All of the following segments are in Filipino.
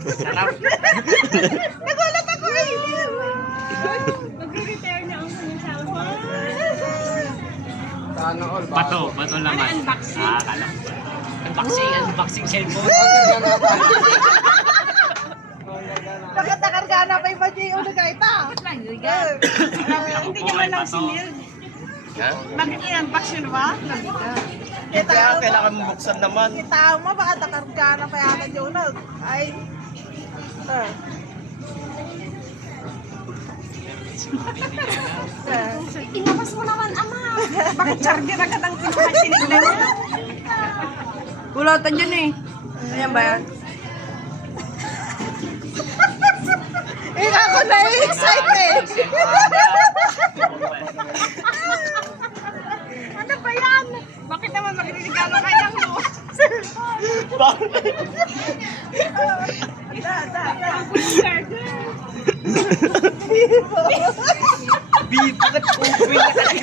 Sarap. Nagulat ako eh. Mag-retire na ang sinasama. Sana all. Bato laman. Unboxing. Kala ko. Unboxing cellphone. Bakit nakargana pa yung badyo yung nagaita? Hindi ka man lang sinilid. Ha? Mag-i-unbox yun ba? Kaya kailangan mo buksan naman. Kita mo, baka nakargana pa yata yung nag. Ay. Inabas mo naman, ama. Bakit charger agad ang pinakasinilid mo? Bulatan yun eh. Ayan ba yan? Eh, ako na-excited. Ano ba yan? Bakit naman magregalo kayo ng mo? Bakit uwi na talaga?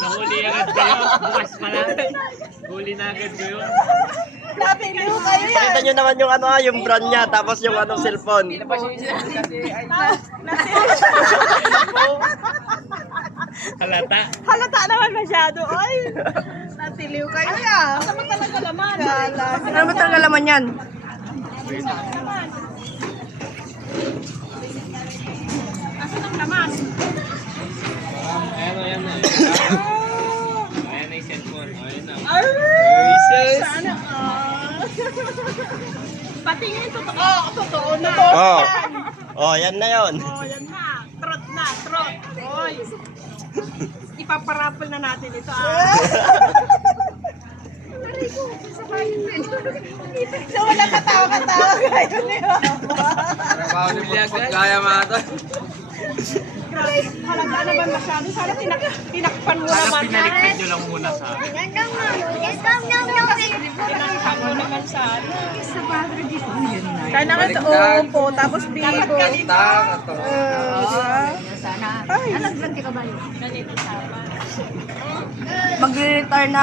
Nahuli agad kayo. Bukas pa lang. Huli na agad kayo. Napiliw kayo yan. Pakita nyo naman yung yung brand niya, tapos yung cellphone. Halata. Halata naman masyado. Ay, natiliw kayo yan. Asa mo talaga laman? Ano ba talaga laman yan? Asan ang laman? Ayan na. Ayan na yung cellphone. Ayan na. Sana patingin, totoo. Totoo na. Oh. Oh, yan na yon. Oh, yan na. Trot na, trot. Oy. Ipaparapol na natin ito. So, wala katawa-katawa kayo niyo. Trabaho ni pagkaya mata. Grabe, halaga naman masyado. Sana tinakpan mo Sana naman. pinaligpit nyo lang muna sa akin. Tinakpan mo naman sana. Kaya naman sa Oppo, tapos Vivo. Dapat ganito. Ay, Ganito sana. magre-retire na